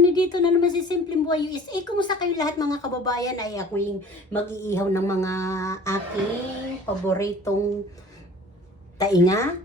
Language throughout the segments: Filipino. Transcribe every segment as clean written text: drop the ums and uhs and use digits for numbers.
nandito na naman si Simpleng Buhay USA. Kumusta kayo lahat mga kababayan? Ay ako yung mag-iihaw ng mga aking paboritong tainga,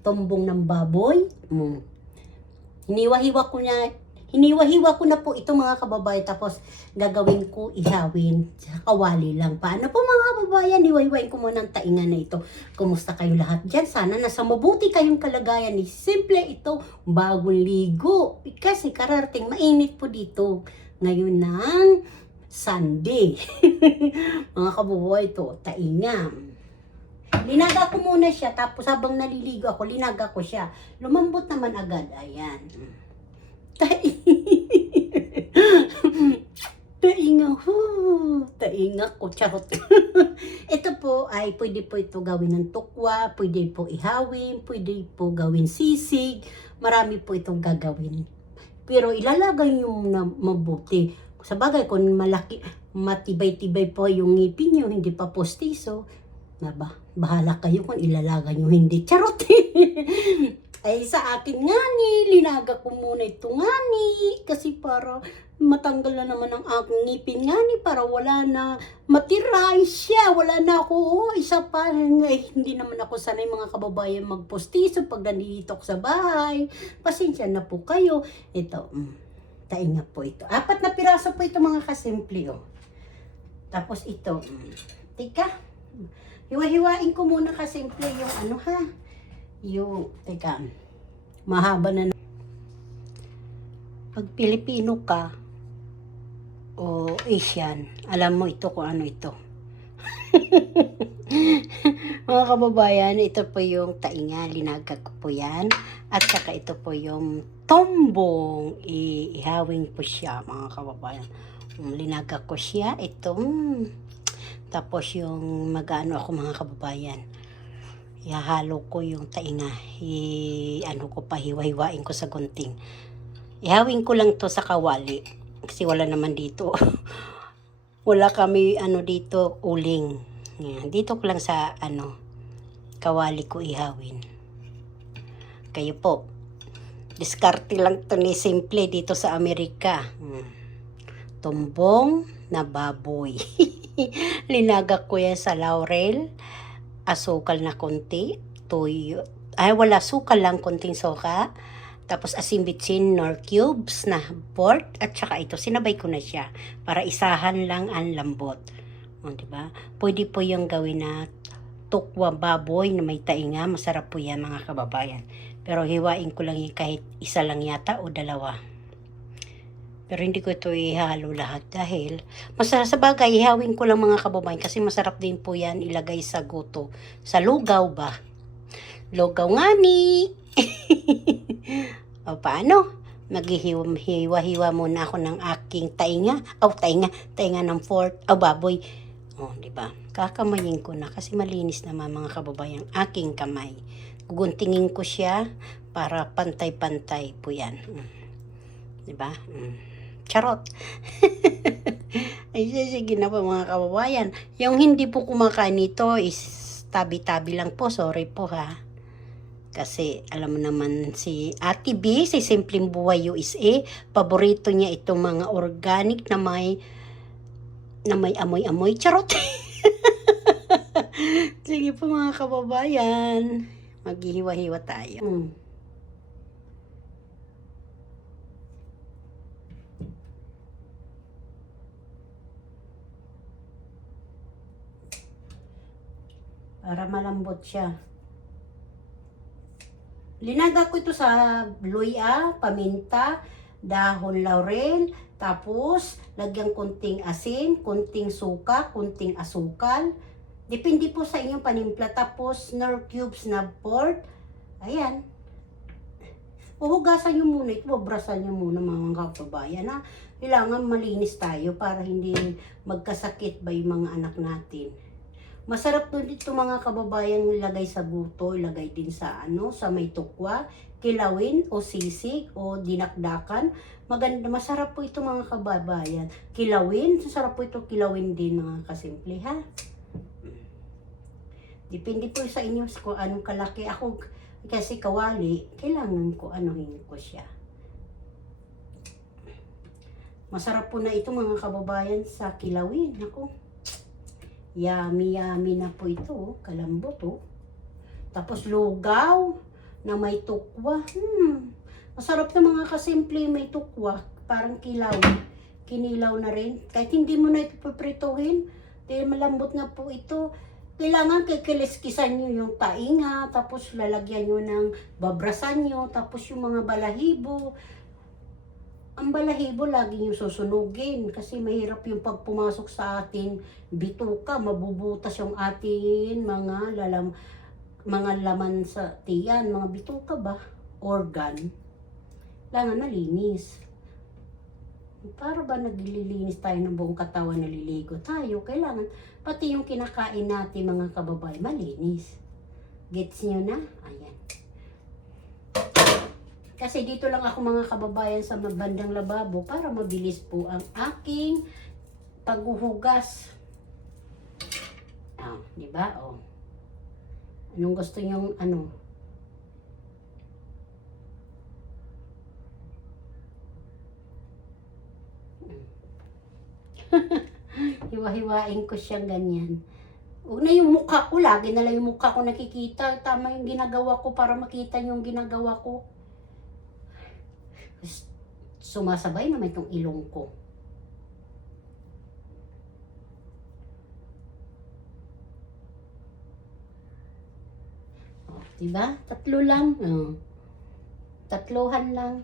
tumbong ng baboy. Hiniwa-hiwa ko na po ito mga kababayan, tapos gagawin ko ihawin sa kawali lang. Paano po mga kababayan? Hiwa-hiwain ko muna ang tainga na ito. Kumusta kayo lahat dyan? Sana nasa mabuti kayong kalagayan. Simple ito, bagong ligo. Kasi kararating mainit po dito ngayon ng Sunday. Mga kababayan, ito tainga. Linaga ko muna siya, tapos habang naliligo ako, linaga ko siya. Lumambot naman agad. Ayan. Tainga ko, charot. Ito po ay pwede po ito gawin ng tukwa, pwede po ihawin, pwede po gawin sisig, marami po itong gagawin. Pero ilalagay nyo na mabuti. Sa bagay, kung malaki, matibay-tibay po yung ngipin nyo, hindi pa postiso, bahala kayo kung ilalagay nyo hindi. Charot. Ay sa akin nga ni, linaga ko muna ito nga ni, kasi para matanggal na naman ang aking ngipin nga ni, para wala na matiray siya, wala na ako, isa pa, hindi naman ako sanay mga kababayan magpostiso pag nandito ako sa bahay, pasensya na po kayo. Ito, tainga po ito, 4 na piraso po ito mga kasimple, oh. Tapos ito, tika, hiwa-hiwain ko muna kasimple yung ano ha, yung, teka, mahaba na. Pag Pilipino ka, o Asian, alam mo ito kung ano ito. Mga kababayan, ito po yung tainga, linaga ko po yan. At saka ito po yung tombong, ihawin po siya mga kababayan. Linaga ko siya, ito. Tapos yung mag-ano ako mga kababayan, ihahalo ko yung tainga, hiwa-hiwain ko sa gunting. Ihawin ko lang to sa kawali, kasi wala naman dito. Wala kami dito uling. Yan. Dito ko lang sa kawali ko ihawin. Kayo po, diskarte lang to ni Simple dito sa Amerika. Tumbong na baboy. Linaga ko yan sa laurel, asukal na konti, toyo, wala, sukal lang, konting suka, tapos asin bitsin nor cubes na pork, at saka ito, sinabay ko na siya, para isahan lang ang lambot. Diba? Pwede po yung gawin na tukwa baboy na may tainga, masarap po yan mga kababayan. Pero hiwain ko lang yung kahit isa lang yata o dalawa. Pero hindi ko ito ihalo lahat dahil masarap, sa bagay, ihawin ko lang mga kababayan kasi masarap din po yan ilagay sa goto. Sa lugaw ba? Lugaw nga ni! O paano? Maghihiwa-hiwa muna ako ng aking tainga. Tainga ng baboy. Diba? Kakamayin ko na kasi malinis naman mga kababayan aking kamay. Guguntingin ko siya para pantay-pantay po yan. Diba? Charot. Ay, sige na po mga kababayan. Yung hindi po kumakain nito is tabi-tabi lang po. Sorry po ha. Kasi alam mo naman si Ate B, si Simpleng Buhay USA, paborito niya itong mga organic na may amoy-amoy. Charot. Sige po mga kababayan. Maghihiwa-hiwa tayo. Para malambot siya. Linaga ko ito sa luya, paminta, dahon laurel, tapos lagyan konting asin, konting suka, konting asukal. Depende po sa inyong panimpla. Tapos nor cubes na pork. Ayan. Uhugasan nyo muna ito, babrasan nyo muna mga kababayan ha. Kailangan malinis tayo para hindi magkasakit ba yung mga anak natin. Masarap to dito mga kababayan, ilagay sa buto, ilagay din sa sa may tukwa, kilawin o sisig o dinakdakan. Maganda, masarap po ito mga kababayan. Kilawin, masarap po ito kilawin din mga kasimple ha. Depende po sa inyo kung anong kalaki. Ako kasi kawali, kailangan ko anuhin ko siya. Masarap po na ito mga kababayan sa kilawin. Ako, yummy yummy na po ito. Oh. Kalambot oh. Tapos lugaw na may tukwa. Masarap na mga kasimple may tukwa. Parang kilaw. Kinilaw na rin. Kahit hindi mo na ito paprituhin. Dahil malambot na po ito. Kailangan kikiliskisan nyo yung tainga. Tapos lalagyan nyo ng babrasan nyo. Tapos yung mga balahibo. Ang balahibo lagi nyo susunugin. Kasi mahirap yung pagpumasok sa atin bituka. Mabubutas yung atin mga laman sa tiyan. Mga bituka ba? Organ. Kailangan malinis. Para ba naglilinis tayo ng buong katawan, naliligo tayo, kailangan pati yung kinakain natin mga kababayan, malinis. Gets nyo na? Ayan. Kasi dito lang ako mga kababayan sa bandang lababo para mabilis po ang aking paghuhugas. Di ba? Oh. Anong gusto nyong ano? Hiwa-hiwain ko siyang ganyan. Huwag na yung mukha ko, lagi na lang yung mukha ko nakikita. Tama yung ginagawa ko para makita yung ginagawa ko. Sumasabay naman itong ilong ko. Oh, diba? Tatlo lang. Oh. Tatlohan lang.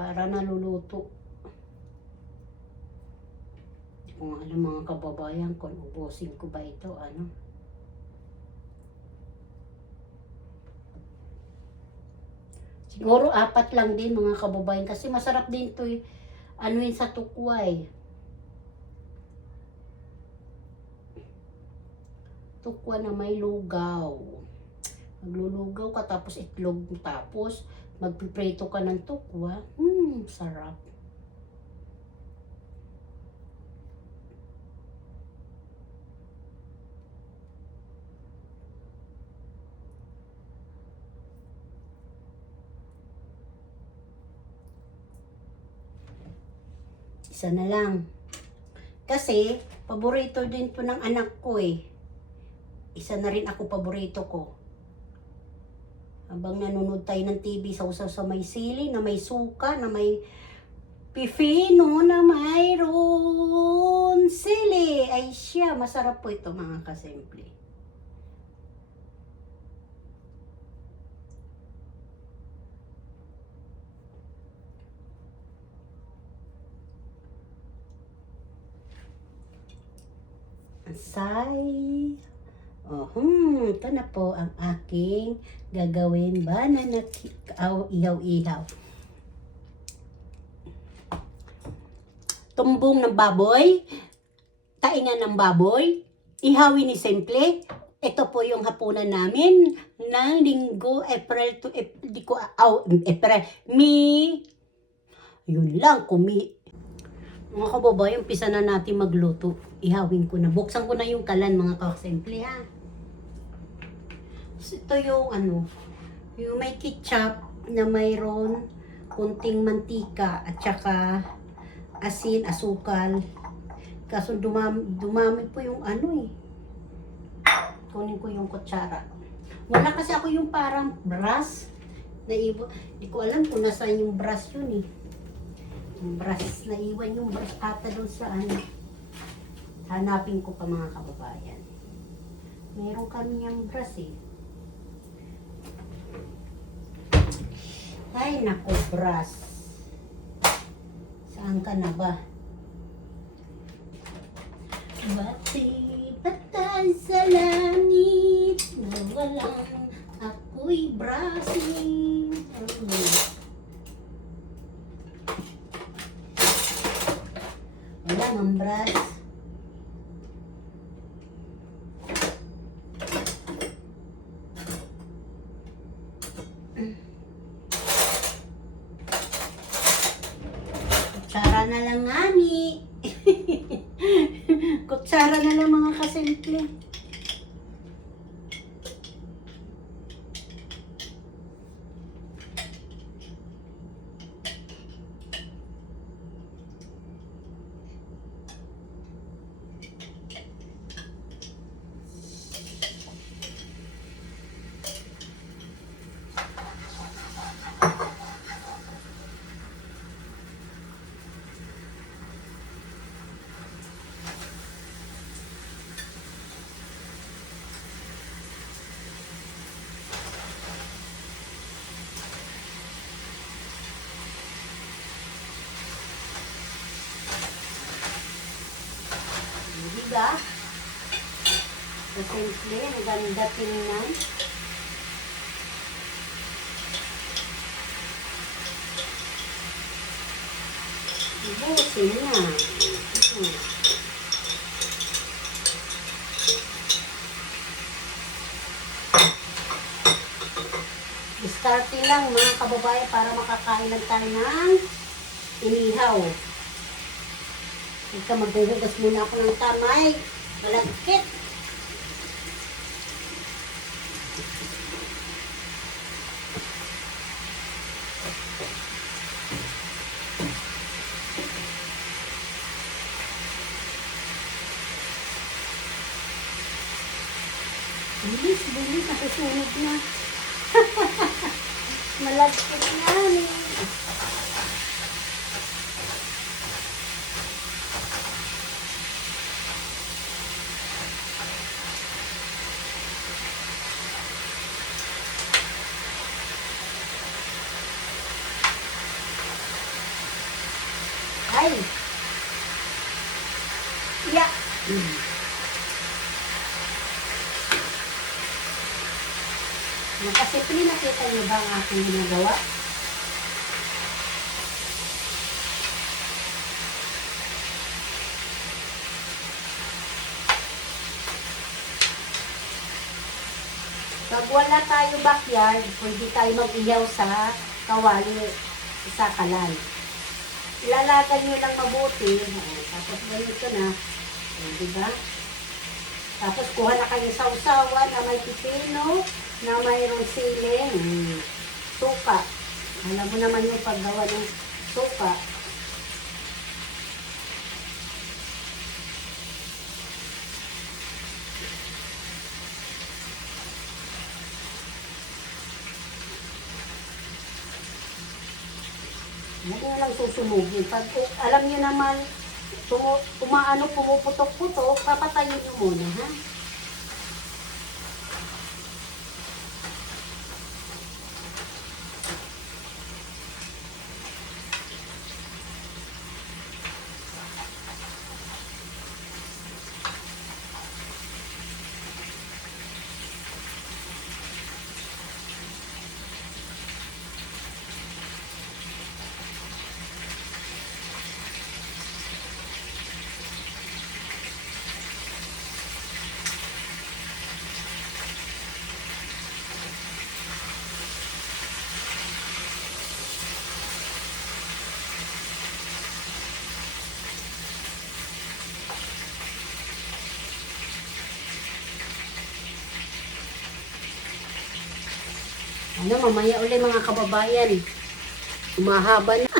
Para naluluto. Kung alam mga kababayan, kung ubusin ko ba ito, ano. Siguro 4 lang din mga kababayan kasi masarap din ito ano yun sa tukwa eh. Tukwa na may lugaw. Maglulugaw ka tapos itlog tapos magpiprito ka ng tukwa. Sarap. Isa na lang. Kasi, paborito din to ng anak ko eh. Isa na rin ako paborito ko. Habang nanonood tayo ng TV, sausaw sa may sili, na may suka, na may pipino, na mayroon sili. Ay siya, masarap po ito mga kasimple. Asay. Ito na po ang aking gagawin banana ihaw-ihaw. Tumbong ng baboy, tainga ng baboy, ihawin ni simple. Ito po yung hapunan namin ng linggo, April to April, yun lang, mga kababayan, umpisa na natin magluto. Ihawin ko na. Buksan ko na yung kalan mga kasimple ha. Ito yung yung may ketchup na mayroon kunting mantika at saka asin, asukal. Kaso dumami po yung Kunin ko yung kutsara. Wala kasi ako yung parang brush na iwan. Hindi ko alam kung nasaan yung brush yun eh. Yung brush, naiwan yung brush ata doon sa Hanapin ko pa mga kababayan. Meron kami yung brush eh. Ay naku, brush. Saan ka na ba? Bati patay sa langit na walang ako'y brushing. Wala ng brush. Kutsara na lang ngani. Kutsara na lang mga kasimple. mangga. So, simple, maganda tingnan. Ibusin na. Starting lang mga kababayan para makakain lang tayo ng inihaw. Ika, maghuhugas muna ako ng kamay. Malagkit. Bilis, bilis. Nasusunog na. Malagkit na eh. Ay! Yeah! Nakasipli, nakita niyo ba ang aking ginagawa? Pag wala tayo backyard, pwede tayo mag-ihaw sa kawali, sa kalan. Ilalagan nyo lang mabuti. Tapos ganito na. Diba? Tapos kuha na kayo sausawan na may pipino, na mayroong siling, suka. Alam mo naman yung paggawa ng suka. Hindi na lang susunugin. Pag alam nyo naman, pumuputok-putok, papatayin nyo muna, ha? Ano, mamaya uli mga kababayan. Umahaba na.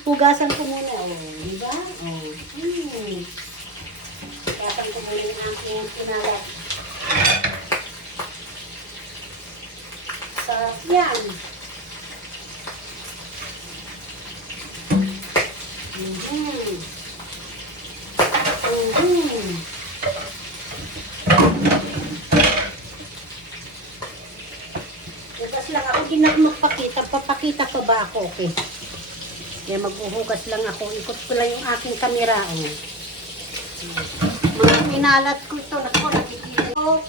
Hugasan ko muna. O, diba? O. Hugasan ko muna yung aking pinalat. Sarap yan. Hugas lang ako, hindi na magpakita. Papakita pa ba ako? Okay. Kaya maghuhugas lang ako. Ikot ko lang yung aking kamera. Mga pinalat ko ito. Naku, nakikita ko.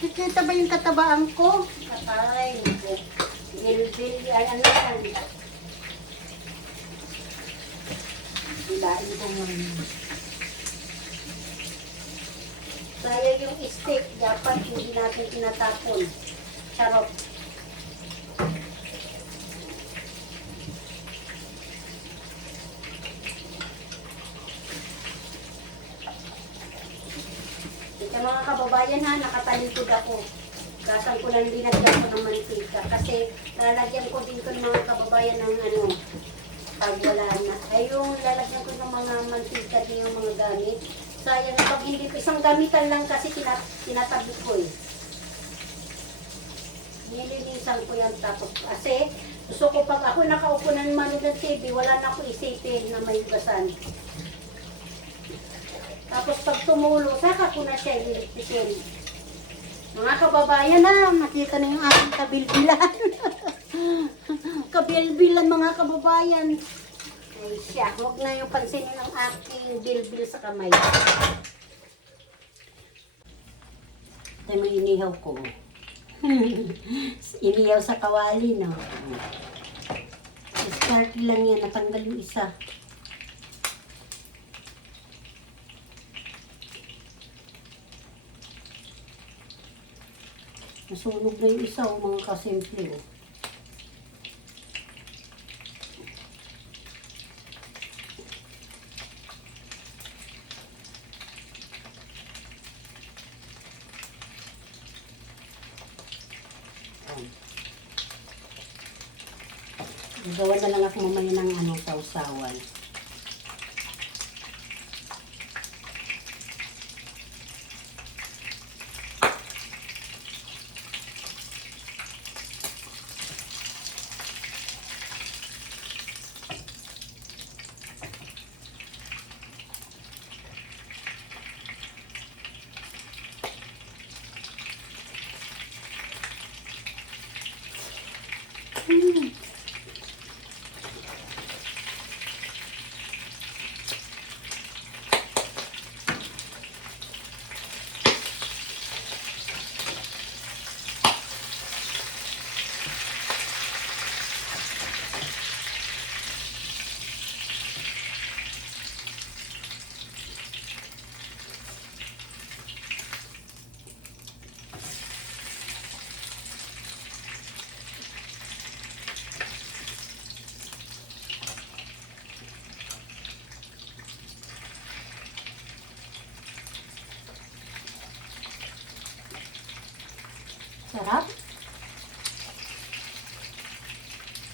Kikita ba yung katabaan ko? Katay. Ilbil. Ay, ano yan? Hilain ko muna. Kaya yung steak, dapat hindi natin tinatapon. Charot. Sa mga kababayan ha, nakatalikod ako. Kasan ko lang dinagyan ko ng mantika. Kasi lalagyan ko din ko ng mga kababayan ng ano, pag wala na. Ay yung lalagyan ko ng mga mantika din yung mga gamit. Sayang na pag hindi, isang gamitan lang kasi tinatabi ko eh. Nilinisan ko yan tapos. Kasi gusto ko pag ako nakaupo ng manood ng TV, wala na ako isipin na may hugasan. Tapos pag tumulo, saka ko na siya iligpitin. Mga kababayan na, nakita na yung aking kabilbilan. Kabilbilan mga kababayan. Ay siya, huwag na yung pansinin ng aking bilbil sa kamay. Ito yung inihaw ko. Inihaw sa kawali, no? Start lang yan, natanggal yung isa. Nasunog na yung isa, mga kasimple, oh. Gawa na lang ako mamaya ng sausawan. Sarap.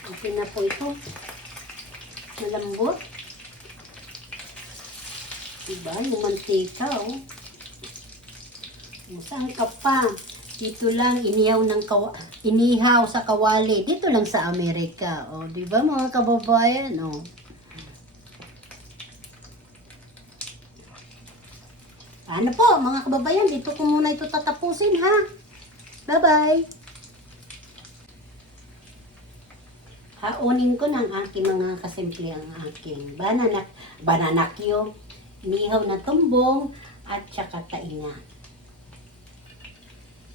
Okay na po ito. Malambot. Diba? Yung mantika, oh. Saan ka pa? Dito lang, inihaw sa kawali. Dito lang sa Amerika. Oh, diba mga kababayan? Oh. Ano po, mga kababayan, dito ko muna ito tatapusin, ha? Bye-bye! Haunin ko ng aking mga kasimple ang aking bananakyo, inihaw na tumbong, at saka tainga.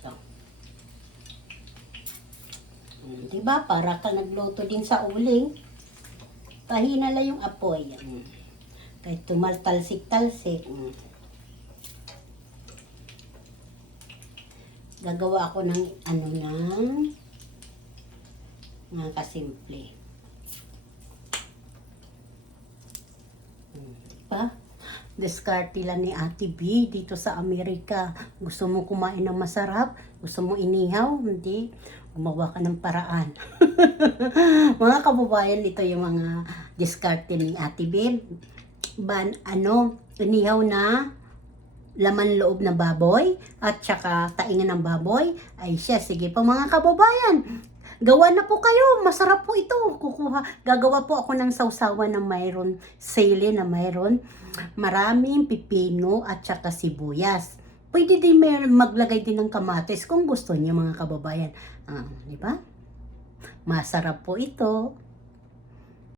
So. Diba? Para ka nagluto din sa uling. Pahina lang yung apoy. Kahit tumaltalsik-talsik. Gagawa ako ng mga kasimple. Diba? Diskarte lang ni Ate B dito sa Amerika. Gusto mo kumain ng masarap? Gusto mo inihaw? Hindi. Gumawa ka ng paraan. Mga kababayan, ito yung mga diskarte ni Ate B. Inihaw na laman loob na baboy at saka taingan ng baboy. Ay siya, sige po mga kababayan, gawa na po kayo, masarap po ito. Gagawa po ako ng sausawan na mayroon sili, na mayroon maraming pipino at saka sibuyas. Pwede din maglagay din ng kamatis kung gusto niyo mga kababayan. Di ba? Masarap po ito.